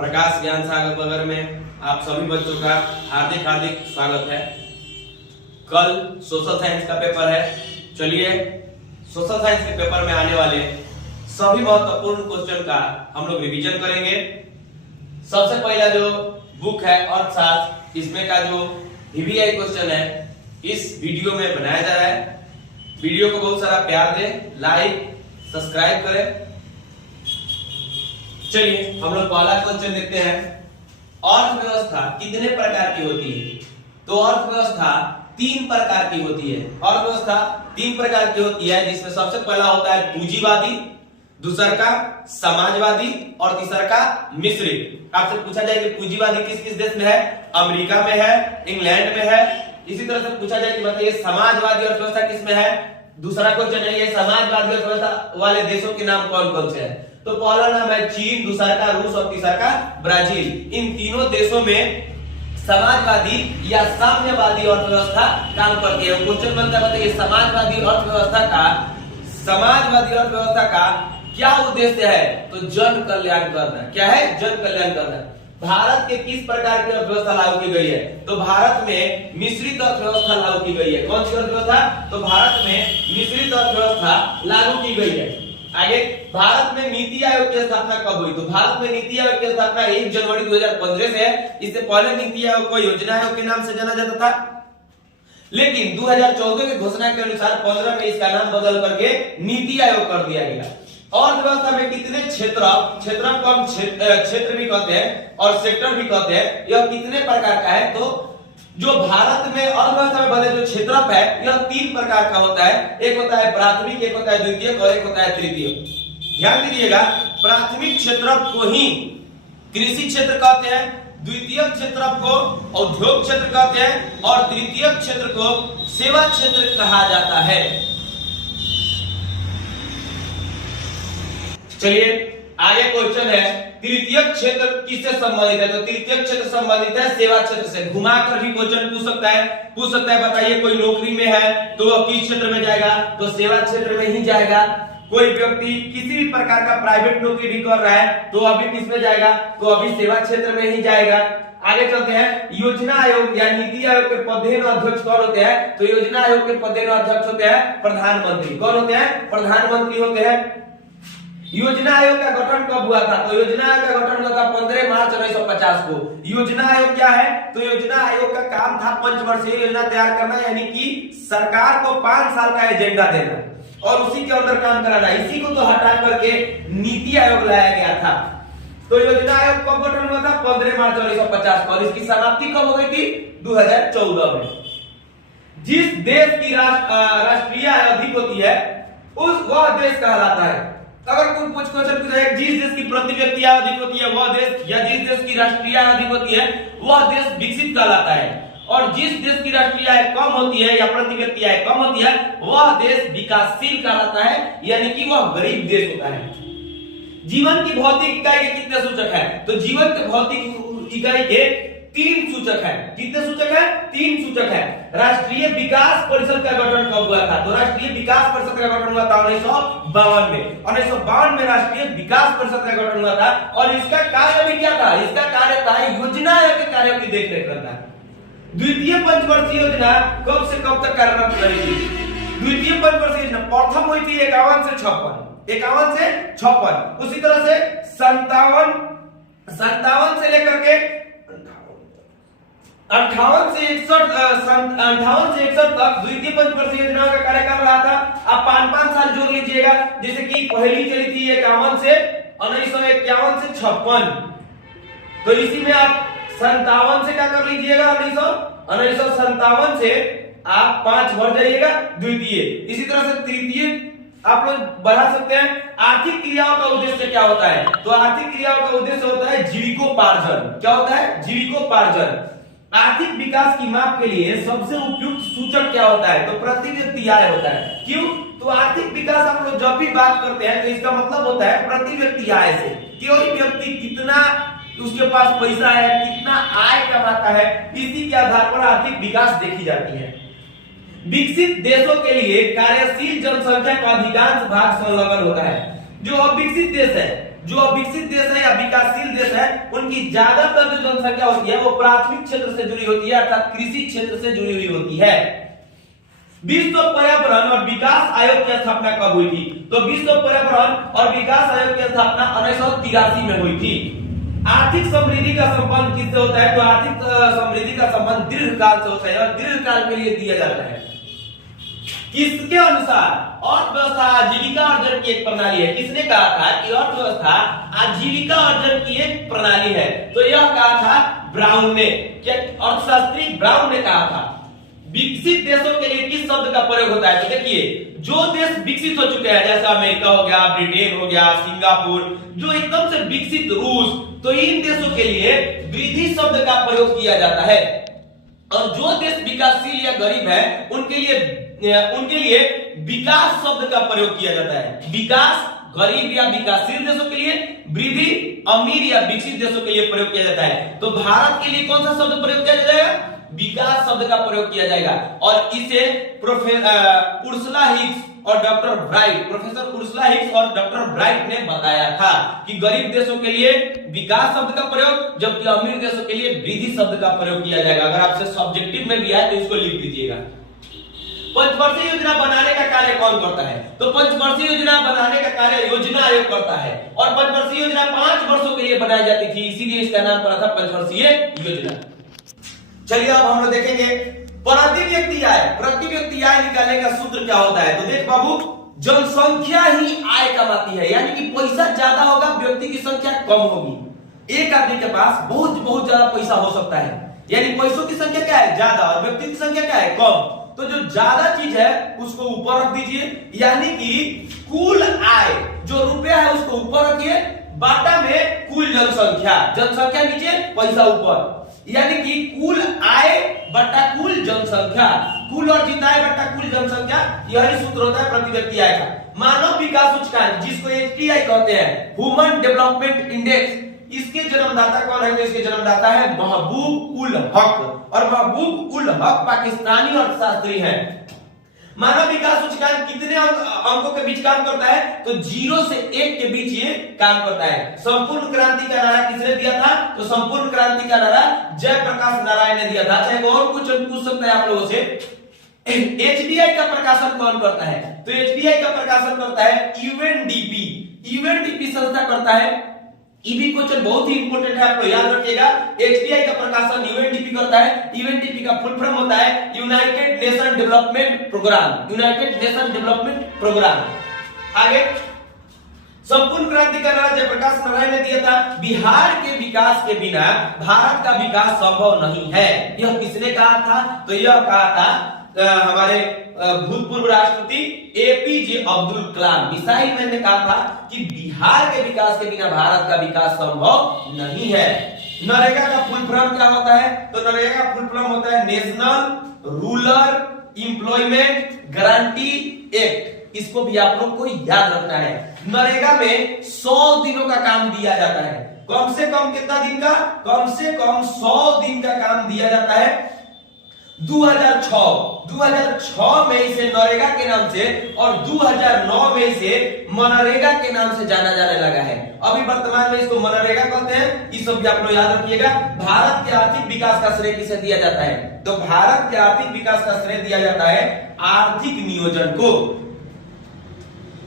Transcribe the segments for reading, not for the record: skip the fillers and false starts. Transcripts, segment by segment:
प्रकाश ज्ञान सागर में आप सभी बच्चों का हार्दिक हार्दिक स्वागत है। कल सोशल साइंस का पेपर है। चलिए सोशल साइंस के पेपर में आने वाले सभी महत्वपूर्ण क्वेश्चन का हम लोग रिवीजन करेंगे। सबसे पहला जो बुक है अर्थशास्त्र, इसमें का जो वीवीआई क्वेश्चन है इस वीडियो में बनाया जा रहा है। वीडियो को बहुत सारा प्यार दें, लाइक सब्सक्राइब करें। चलिए हम लोग पहला क्वेश्चन देखते हैं। अर्थव्यवस्था कितने प्रकार की होती है? तो अर्थव्यवस्था 3 प्रकार की होती है। अर्थव्यवस्था 3 प्रकार की होती है, जिसमें सबसे पहला होता है पूंजीवादी, दूसरा का समाजवादी और तीसरा का मिश्रित। आपसे पूछा जाए कि पूंजीवादी किस किस देश में है? अमेरिका में है, इंग्लैंड में है। इसी तरह से पूछा जाए कि बताइए समाजवादी अर्थव्यवस्था किस में है? दूसरा क्वेश्चन है ये समाजवादी अर्थव्यवस्था वाले देशों के नाम कौन कौन से हैं? तो पहला नाम है चीन, दूसरा का रूस और तीसरा का ब्राजील। इन तीनों देशों में समाजवादी या साम्यवादी अर्थव्यवस्था काम करती है। क्वेश्चन बनता है बताइए समाजवादी अर्थव्यवस्था का क्या उद्देश्य है? तो जन कल्याण करना। क्या है? जन कल्याण करना। भारत के किस प्रकार की अर्थव्यवस्था लागू की गई है? तो भारत में मिश्रित अर्थव्यवस्था लागू की गई है। कौन सी अर्थव्यवस्था? तो भारत में मिश्रित अर्थव्यवस्था लागू की गई है। आगे भारत में नीति आयोग की स्थापना कब हुई? तो भारत में नीति आयोग की स्थापना 1 जनवरी 2015 से है। इससे पहले नीति आयोग को योजना आयोग के नाम से जाना जाता था, लेकिन 2014 की घोषणा के अनुसार 15 में इसका नाम बदल करके नीति आयोग कर दिया गया। अर्थव्यवस्था में कितने क्षेत्र को हम क्षेत्र भी कहते हैं और सेक्टर भी कहते हैं, यह कितने प्रकार का है? तो जो भारत में अर्थव्यवस्था में बने जो क्षेत्रफल है यह 3 प्रकार का होता है। एक होता है प्राथमिक, एक होता है द्वितीयक और एक होता है तृतीयक। ध्यान दीजिएगा, प्राथमिक क्षेत्रफल को ही कृषि क्षेत्र कहते हैं, द्वितीयक क्षेत्रफल को औद्योगिक क्षेत्र कहते हैं और तृतीयक क्षेत्र को सेवा क्षेत्र कहा जाता है। चलिए आगे क्वेश्चन है तृतीयक क्षेत्र किससे संबंधित है? तो तृतीयक क्षेत्र संबंधित है सेवा क्षेत्र से। घुमाकर भी क्वेश्चन पूछ सकता है बताइए कोई नौकरी में है तो वह किस क्षेत्र में जाएगा? तो सेवा क्षेत्र में ही जाएगा। कोई व्यक्ति किसी भी प्रकार का प्राइवेट नौकरी भी कर रहा है तो अभी किस में जाएगा? तो अभी सेवा क्षेत्र में ही जाएगा। आगे चलते हैं, योजना आयोग या नीति आयोग के पदेन अध्यक्ष कौन होते हैं? तो योजना आयोग के पदेन अध्यक्ष होते हैं प्रधानमंत्री। कौन होते हैं? प्रधानमंत्री होते हैं। योजना आयोग का गठन कब हुआ था? तो योजना आयोग का गठन हुआ था 15 मार्च 1950 को। योजना आयोग क्या है? तो योजना आयोग का काम था पंचवर्षीय योजना तैयार करना, यानी कि सरकार को 5 साल का एजेंडा देना और उसी के अंदर काम कराना। इसी को तो हटा करके नीति आयोग लाया गया था। तो योजना आयोग कब गठन हुआ था? 15 मार्च 1950 को। और इसकी समाप्ति कब हो गई थी? 2014 में। जिस देश की राष्ट्रीय आय अधिक होती है वह देश कहलाता है। अगर कोई कुछ क्वेश्चन पूछा है जिस देश की प्रति व्यक्ति आय अधिक होती है वह देश, या जिस देश की राष्ट्रीय आय अधिक होती है वह देश विकसित कहलाता है, और जिस देश की राष्ट्रीय आय कम होती है या प्रति व्यक्ति आय कम होती है वह देश विकासशील कहलाता है, यानी कि वह गरीब देश होता है। जीवन की भौतिक इकाई के कितने सूचक है? तो जीवन के भौतिक इकाई के 3 सूचक है। कितने सूचक है? 3 सूचक है। राष्ट्रीय विकास परिषद का गठन कब हुआ था? तो राष्ट्रीय विकास परिषद का गठन हुआ था 1952 में। 1952 में राष्ट्रीय विकास परिषद का गठन हुआ था और इसका कार्य भी क्या था? इसका कार्य था योजना आयोग के कार्यों की देखरेख करना। द्वितीय पंचवर्षीय योजना कब से कब तक कार्यरत रही थी? द्वितीय पंचवर्षीय योजना प्रथम हुई थी 51 से 56। उसी तरह से 57 से लेकर के 58 से 61 तक द्वितीय पंचवर्षीय योजना का कार्यकाल रहा था। आप 5-5 साल जोड़ लीजिएगा, जैसे कि पहली चली थी 51 से 1951 से 56, तो इसी में आप 57 से क्या कर लीजिएगा? 1957 से आप 5 बढ़ जाइएगा द्वितीय। इसी तरह से तृतीय आप लोग बढ़ा सकते हैं। आर्थिक क्रियाओं का उद्देश्य क्या होता है? तो आर्थिक क्रियाओं का उद्देश्य होता है जीविकोपार्जन। क्या होता है? जीविकोपार्जन। आर्थिक विकास की माप के लिए सबसे उपयुक्त सूचक क्या होता है? तो प्रति व्यक्ति आय होता है। क्यों? तो आर्थिक विकास आप लोग जब भी बात करते हैं तो इसका मतलब होता है प्रति व्यक्ति आय से, कोई व्यक्ति कितना उसके पास पैसा है, कितना आय कमाता है, इसी के आधार पर आर्थिक विकास देखी जाती है। विकसित देशों के लिए कार्यशील जनसंख्या का अधिकांश भाग संलग्न होता है। जो अविकसित देश है, जो अविकसित देश है या विकासशील देश है, उनकी ज्यादातर जो जनसंख्या होती है वो प्राथमिक क्षेत्र से जुड़ी होती है, अर्थात कृषि क्षेत्र से जुड़ी हुई होती है। विश्व पर्यावरण और विकास आयोग की स्थापना कब हुई थी? तो विश्व पर्यावरण और विकास आयोग की स्थापना 1983 में हुई थी। आर्थिक समृद्धि का संबंध किससे होता है? तो आर्थिक समृद्धि का संबंध दीर्घकाल से होता है और दीर्घकाल के लिए दिया जाता है। किसके अनुसार? अर्थव्यवस्था आजीविका अर्जन की एक प्रणाली है। किसने कहा था कि अर्थव्यवस्था आजीविका अर्जन की एक प्रणाली है? तो यह कहा था ब्राउन ने। क्या अर्थशास्त्री ब्राउन ने कहा था? विकसित देशों के लिए किस शब्द का प्रयोग होता है? तो देखिए, जो देश विकसित हो चुके हैं जैसे अमेरिका हो गया, ब्रिटेन हो गया, सिंगापुर, जो एकदम से विकसित रूस, तो इन देशों के लिए वृद्धि शब्द का प्रयोग किया जाता है। और जो देश विकासशील या गरीब है उनके लिए विकास शब्द का प्रयोग किया जाता है। विकास गरीब या विकासशील देशों के लिए, वृद्धि अमीर या विकसित देशों के लिए प्रयोग किया जाता है। तो भारत के लिए कौन सा शब्द प्रयोग किया जाएगा? विकास शब्द का प्रयोग किया जाएगा। और इसे उर्सुला हिक्स और doctor bright, professor Ursula Hicks और डॉक्टर ब्राइट ने बताया था कि गरीब देशों के लिए विकास शब्द का प्रयोग, जबकि अमीर देशों के लिए वृद्धि शब्द का प्रयोग किया जाएगा। अगर आपसे सब्जेक्टिव में भी है तो इसको लिख दीजिएगा। पंचवर्षीय योजना बनाने का कार्य कौन करता है? तो पंचवर्षीय योजना बनाने का कार्य योजना आयोग करता है। और पंचवर्षीय योजना 5 वर्षों के लिए बनाई जाती थी, इसीलिए इसका नाम पड़ा था पंचवर्षीय योजना। चलिए अब हम लोग देखेंगे प्रति व्यक्ति आय निकालने का सूत्र क्या होता है? तो देख बाबू, जनसंख्या ही आय कमाती है, यानी कि पैसा ज्यादा होगा, व्यक्ति की संख्या कम होगी। एक आदमी के पास बहुत ज्यादा पैसा हो सकता है, यानी पैसों की संख्या क्या है? ज्यादा, और व्यक्ति की संख्या क्या है? कम। तो जो ज्यादा चीज है उसको ऊपर रख दीजिए, यानी कि कुल आय जो रुपया है उसको ऊपर रखिए, बाटा में कुल जनसंख्या नीचे, पैसा ऊपर, यानी कि कुल आय बटा कुल जनसंख्या, कुल अर्जित आय बटा कुल जनसंख्या, यही सूत्र होता है प्रति व्यक्ति आय का। मानव विकास सूचकांक जिसको HDI कहते हैं, ह्यूमन डेवलपमेंट इंडेक्स, इसके जन्मदाता कौन है? तो इसके जन्मदाता है महबूब उल हक, और महबूब उल हक पाकिस्तानी अर्थशास्त्री हैं। मानव विकास सूचकांक कितने अंकों के बीच काम करता है? तो 0 से 1 के बीच ये काम करता है। संपूर्ण क्रांति का नारा किसने दिया था? तो संपूर्ण क्रांति का नारा जयप्रकाश नारायण ने दिया था। अच्छा, और कुछ पूछ सकते हैं आप लोगों से, HDI का प्रकाशन कौन करता है? तो HDI का प्रकाशन करता है UNDP संस्था करता है। ये भी क्वेश्चन बहुत ही इंपॉर्टेंट है, आपको याद रखिएगा। HDI का प्रकाशन UNDP करता है। UNDP का फुल फॉर्म होता है United Nation Development Programme, United Nation Development Programme. आगे, संपूर्ण क्रांति का नारा जयप्रकाश नारायण ने दिया था। बिहार के विकास के बिना भारत का विकास संभव नहीं है, यह किसने कहा था? तो यह कहा था हमारे भूतपूर्व राष्ट्रपति APJ Abdul Kalam. Missile man ने कहा था कि बिहार के विकास के बिना भारत का विकास संभव नहीं है। नरेगा का फुल फॉर्म क्या होता है? तो नरेगा का फुल फॉर्म होता है national rural employment guarantee act. इसको भी आप लोग को याद रखना है। नरेगा में 100 दिनों का काम दिया जाता है। कम से कम कितना दिन का? कम से कम 100 दिन का काम दिया जाता है। 2006 में इसे नरेगा के नाम से और 2009 में इसे मनरेगा के नाम से जाना जाने लगा है। अभी वर्तमान में इसको मनरेगा कहते हैं। इस सब भी आप लोग याद रखिएगा। भारत के आर्थिक विकास का श्रेय किसे दिया जाता है? तो भारत के आर्थिक विकास का श्रेय दिया जाता है आर्थिक नियोजन को।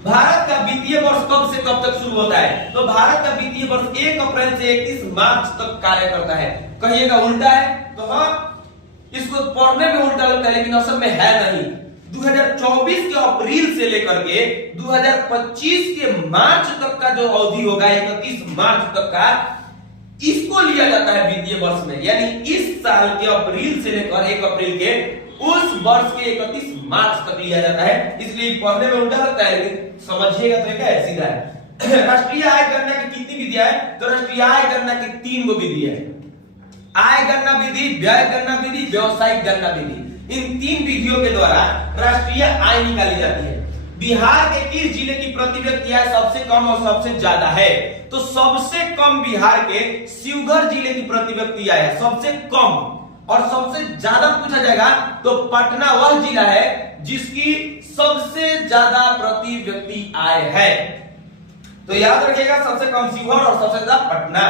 भारत का वित्तीय वर्ष कब से कब तक शुरू होता है? तो भारत का वित्तीय वर्ष 1 अप्रैल से 31 मार्च तक कार्य करता है। कहिएगा उल्टा है? तो हाँ, इसको पढ़ने में उल्टा लगता है, लेकिन असल में है नहीं। 2024 के अप्रैल से लेकर के 2025 के मार्च तक का जो अवधि होगा, 31 मार्च तक का, इसको लिया जाता है वित्तीय वर्ष में। यानी इस साल के अप्रैल से लेकर 1 अप्रैल के उस वर्ष के 31 मार्च तक लिया जाता है। इसलिए पढ़ने में उल्टा लगता है, लेकिन समझिएगा तो क्या है, सीधा है। राष्ट्रीय आय गणना की कितनी विधियां है? तो राष्ट्रीय आय गणना की 3 गो विधि है। आय गणना विधि, व्यय गणना विधि, व्यवसायिक गणना विधि। इन 3 विधियों के द्वारा राष्ट्रीय आय निकाली जाती है। बिहार के किस जिले की प्रति व्यक्ति आय सबसे कम और सबसे ज्यादा है? तो सबसे कम बिहार के शिवहर जिले की प्रति व्यक्ति आय है, सबसे कम। और सबसे ज्यादा पूछा जाएगा तो पटना वह जिला है जिसकी सबसे ज्यादा प्रति व्यक्ति आय है। तो याद रखिएगा सबसे कम शिवहर और सबसे ज्यादा पटना।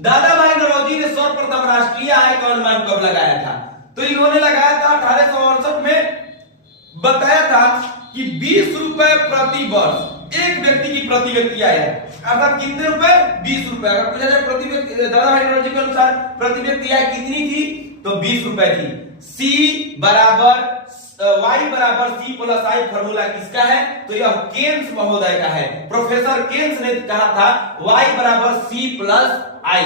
दादा भाई नौरोजी ने सर्वप्रथम राष्ट्रीय आय का अनुमान कब लगाया था? तो इन्होंने लगाया था 1868 में। बताया था कि 20 रुपए प्रति वर्ष एक व्यक्ति की प्रति व्यक्ति आय है, अर्थात कितने रुपए? 20 रुपए। अगर पूछा जाए प्रति व्यक्ति, दादा भाई नौरोजी के अनुसार प्रति व्यक्ति आय कितनी थी? तो 20 रुपए थी। C बराबर Y बराबर C प्लस I फॉर्मूला किसका है? तो यह केन्स महोदय का है। प्रोफेसर केन्स ने कहा था Y बराबर C प्लस I।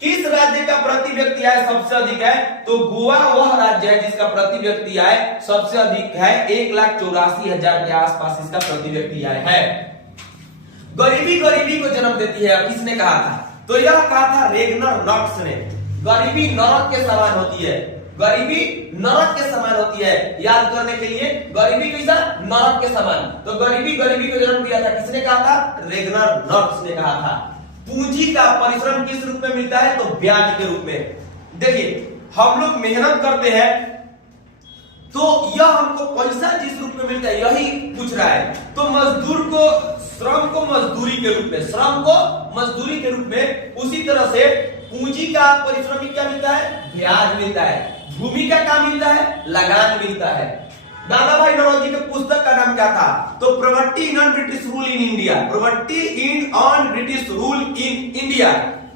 किस राज्य का प्रति व्यक्ति आय सबसे अधिक है? तो गोवा वह राज्य है जिसका प्रति व्यक्ति आय सबसे अधिक है, 1,84,000 के आसपास इसका प्रति व्यक्ति आय है। गरीबी गरीबी को जन्म देती है, किसने कहा था? तो यह कहा था रेगनर नॉक्स ने। गरीबी नरक के समान होती है, गरीबी नरक के समान होती है। याद करने के लिए, गरीबी कैसा? नरक के समान। तो गरीबी गरीबी को जन्म दिया था, किसने कहा था? रेगनर नॉक्स ने कहा था। पूंजी का परिश्रम किस रूप में मिलता है? तो ब्याज के रूप में। देखिए हम लोग मेहनत करते हैं तो यह हमको पैसा जिस रूप में मिलता है यही पूछ रहा है। तो मजदूर को श्रम को मजदूरी के रूप में, श्रम को मजदूरी के रूप में, उसी तरह से पूंजी का परिश्रम क्या मिलता है? ब्याज मिलता है। भूमि का क्या मिलता है? लगान मिलता है। दादा भाई नौरोजी के पुस्तक का नाम क्या था? तो property in on British rule in India. Property in on British rule in India.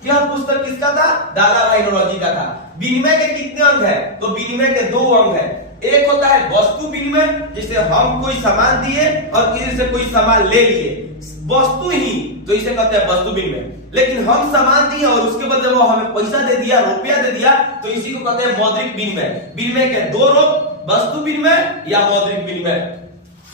यह पुस्तक किसका था? दादा भाई नौरोजी का था। विनिमय के कितने अंग है? तो विनिमय के 2 अंग है। एक होता है वस्तु विनिमय, जिसे हम कोई सामान दिए और किसी से कोई सामान ले लिए, वस्तु ही, तो इसे कहते हैं वस्तु विनिमय। लेकिन हम सामान दिए और उसके बदले वो हमें पैसा दे दिया, रुपया दे दिया, तो इसी को कहते हैं मौद्रिक विनिमय। विनिमय के 2 रूप, वस्तु विनिमय या मौद्रिक विनिमय।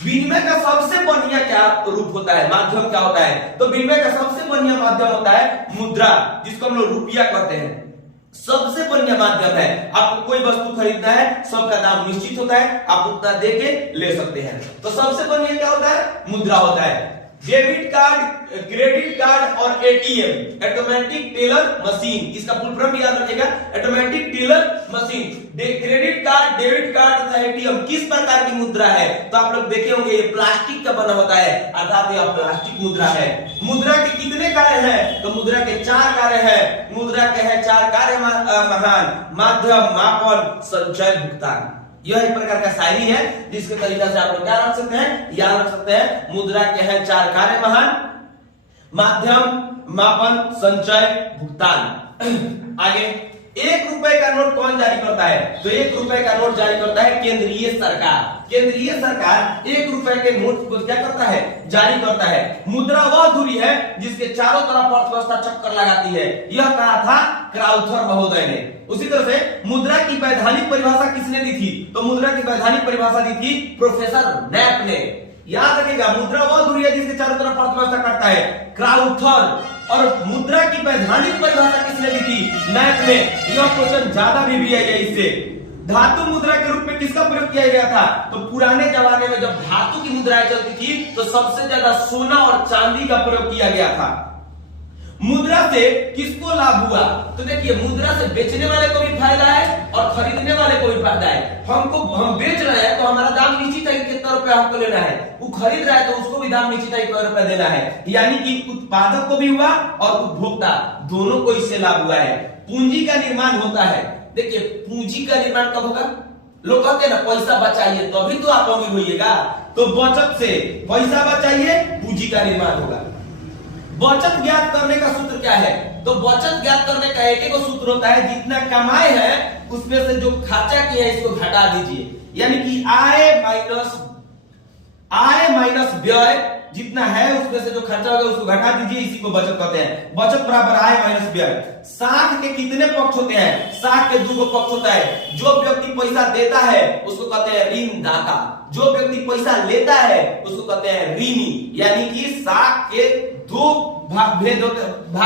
विनिमय का सबसे बढ़िया क्या रूप होता है, माध्यम क्या होता है? तो विनिमय का सबसे बढ़िया माध्यम होता है मुद्रा, जिसको हम लोग रुपया कहते हैं। सबसे बढ़िया माध्यम है। आपको कोई वस्तु खरीदना है, सबका दाम निश्चित होता है, आप उतना देके ले सकते हैं। तो सबसे बढ़िया क्या होता है? मुद्रा होता है। डेबिट कार्ड, क्रेडिट कार्ड और एटीएम, ऑटोमेटिक टेलर मशीन, इसका फुल फॉर्म याद रखिएगा, automatic teller machine. Credit card, debit card तथा एटीएम किस प्रकार की मुद्रा है? तो आप लोग देखे होंगे ये प्लास्टिक का बना होता है, अर्थात यह प्लास्टिक मुद्रा है। मुद्रा के कितने कार्य हैं? तो मुद्रा के 4 कार्य हैं। मुद्रा के हैं 4 कार्य महान: माध्यम, मापन, संचय, भुगतान। यह एक प्रकार का शायरी है जिसके तरीका से आप लोग क्या रख सकते हैं? याद रख सकते हैं। मुद्रा के हैं 4 कार्य महान: माध्यम, मापन, संचय, भुगतान। आगे 1 रुपए का नोट कौन जारी करता है? तो 1 रुपए का नोट जारी करता है केंद्रीय सरकार। केंद्रीय सरकार 1 रुपए के नोट को क्या करता है? जारी करता है। मुद्रा वह धुरी है जिसके चारों तरफ अर्थव्यवस्था चक्कर लगाती है, यह कहा था क्राउथर महोदय ने। उसी तरह से मुद्रा की वैधानिक परिभाषा किसने दी थी? तो मुद्रा की वैधानिक परिभाषा दी थी प्रोफेसर नैप ने। याद रखिएगा, मुद्रा वह धुरी है जिसके चारों तरफ अर्थव्यवस्था करता है, क्राउथर। और मुद्रा की वैधानिक परिभाषा किसने दी थी? नैप ने। यह क्वेश्चन ज्यादा भी है इससे। धातु मुद्रा के रूप में किसका प्रयोग किया गया था? तो पुराने जमाने में जब धातु की मुद्राएं चलती थी तो सबसे ज्यादा सोना और चांदी का प्रयोग किया गया था। मुद्रा से किसको लाभ हुआ? तो देखिए, मुद्रा से बेचने वाले को भी फायदा है और खरीदने वाले को भी फायदा है। हम बेच रहे हैं तो हमारा दाम निश्चित है कि कितना रुपया हमको लेना है, वो खरीद रहा है तो उसको भी दाम निश्चित है कितना रुपया देना है। यानी कि उत्पादक को भी हुआ और उपभोक्ता दोनों को इससे लाभ हुआ है। पूंजी का निर्माण होता है। देखिए, पूंजी का निर्माण कब होगा? लोग कहते हैं ना पैसा बचाइए तभी तो आप अमीर होइएगा। तो बचत से पैसा बचाइए, पूंजी का निर्माण होगा। बचत ज्ञात करने का सूत्र क्या है? तो बचत ज्ञात करने का एक ही सूत्र होता है, जितना कमाए हैं उसमें से जो खर्चा किया है इसको घटा दीजिए। यानी कि आय माइनस व्यय, जितना है उसमें से जो खर्चा होगा उसको घटा दीजिए, इसी को बचत कहते हैं। बचत बराबर आय माइनस व्यय। साख के कितने पक्ष होते हैं? साख के 2 पक्ष होता है। जो व्यक्ति पैसा देता है उसको कहते हैं ऋण दाता, जो व्यक्ति पैसा लेता है उसको कहते हैं ऋणी। यानी कि साख के 2 भाग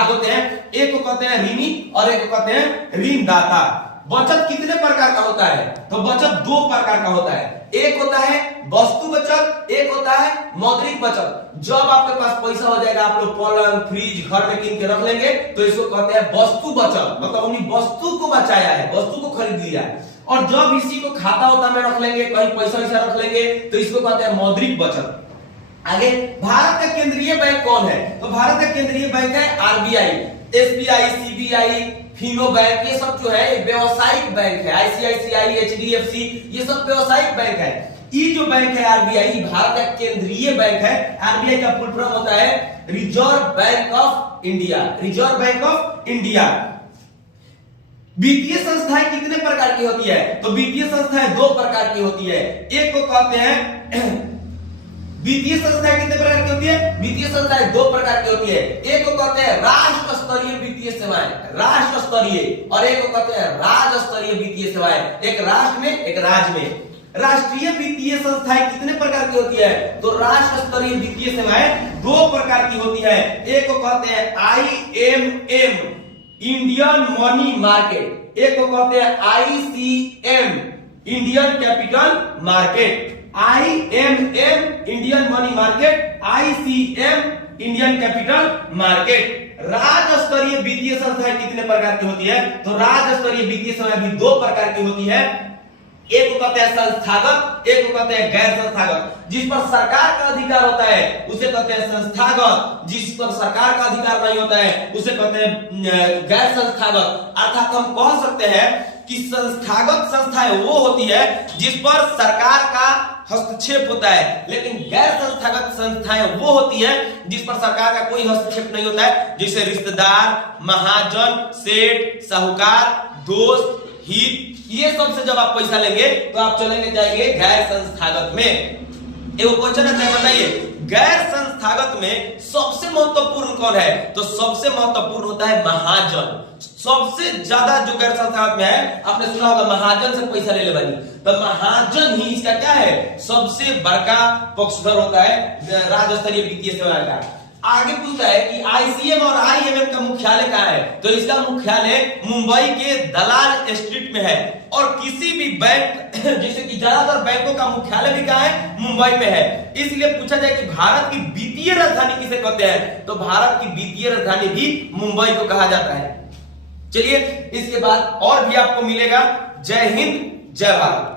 होते हैं, एक को कहते हैं ऋणी और एक को कहते हैं ऋण दाता। बचत कितने प्रकार का होता है? तो बचत 2 प्रकार का होता है। एक होता है वस्तु बचत, एक होता है मौद्रिक बचत। जब आपके पास पैसा हो जाएगा, आप लोग पलंग, फ्रिज घर में किन के रख लेंगे तो इसको कहते हैं वस्तु बचत, मतलब उन्हीं वस्तु को बचाया है, वस्तु को खरीद लिया है। और जब इसी को खाता होता में रख लेंगे, कहीं पैसा वैसा रख लेंगे तो इसको कहते हैं मौद्रिक बचत। आगे भारत का केंद्रीय बैंक कौन है? तो भारत का केंद्रीय बैंक है RBI, SBI, CBI, Fino bank, ये सब जो है व्यवसायिक बैंक है। आईसीआईसीआई, एचडीएफसी, ये सब व्यवसायिक बैंक है। ये जो बैंक है आरबीआई, भारत का केंद्रीय बैंक है। आरबीआई का फुल फॉर्म होता है reserve bank of India, reserve bank of India. वित्तीय संस्थाएं कितने प्रकार की होती है? तो वित्तीय संस्थाएं दो प्रकार की होती है। एक को कहते हैं वित्तीय संस्थाएं कितने प्रकार की होती है? वित्तीय संस्थाएं दो प्रकार की होती है। एक को कहते हैं राष्ट्र स्तरीय वित्तीय सेवाएं, राष्ट्र स्तरीय, और एक को कहते हैं राज्य स्तरीय वित्तीय सेवाएं, एक राष्ट्र में एक राज्य में। राष्ट्रीय वित्तीय संस्थाएं कितने प्रकार की होती है? तो राष्ट्र स्तरीय वित्तीय सेवाएं दो प्रकार की होती है। एक को कहते हैं आईएमएम, इंडियन मनी मार्केट, एक को कहते हैं ICM, Indian capital market. IMM Indian money market, ICM Indian capital market. राज्य स्तरीय वित्तीय संस्थाएं कितने प्रकार की होती है? तो राज्य स्तरीय वित्तीय सेवाएं भी दो प्रकार की होती है। एक को कहते हैं संस्थागत, एक को कहते हैं गैर संस्थागत। जिस पर सरकार का अधिकार होता है उसे कहते हैं संस्थागत, जिस पर सरकार का अधिकार नहीं होता है उसे कहते हैं गैर संस्थागत। अर्थात हम कह सकते हैं कि संस्थागत संस्थाएं वो होती है जिस पर सरकार का हस्तक्षेप होता है, लेकिन गैर संस्थागत संस्थाएं वो होती है जिस पर सरकार का कोई हस्तक्षेप नहीं होता है, जैसे रिश्तेदार, महाजन, सेठ, साहूकार, दोस्त, हित, ये सब से जब आप पैसा लेंगे तो आप चलेंगे जाएंगे गैर संस्थागत में। एक क्वेश्चन है, बताइए गैर संस्थागत में सबसे महत्वपूर्ण कौन है? तो सबसे महत्वपूर्ण होता है महाजन। सबसे ज्यादा जो गैर संस्थागत में है, आपने सुना होगा महाजन से पैसा ले वाली, तो महाजन ही इसका क्या है? सबसे बड़का पक्षधर होता है राज्य स्तरीय वित्तीय सेवा का। आगे पूछता है कि आईसीएम और आईएमएम का मुख्यालय कहाँ है? तो इसका मुख्यालय मुंबई के दलाल स्ट्रीट में है। और किसी भी बैंक जैसे कि ज्यादातर बैंकों का मुख्यालय भी कहाँ है? मुंबई में है। इसलिए पूछा जाए कि भारत की वित्तीय राजधानी किसे कहते हैं? तो भारत की वित्तीय राजधानी भी मुंबई को कहा जाता है। चलिए इसके बाद और भी आपको मिलेगा। जय हिंद, जय भारत।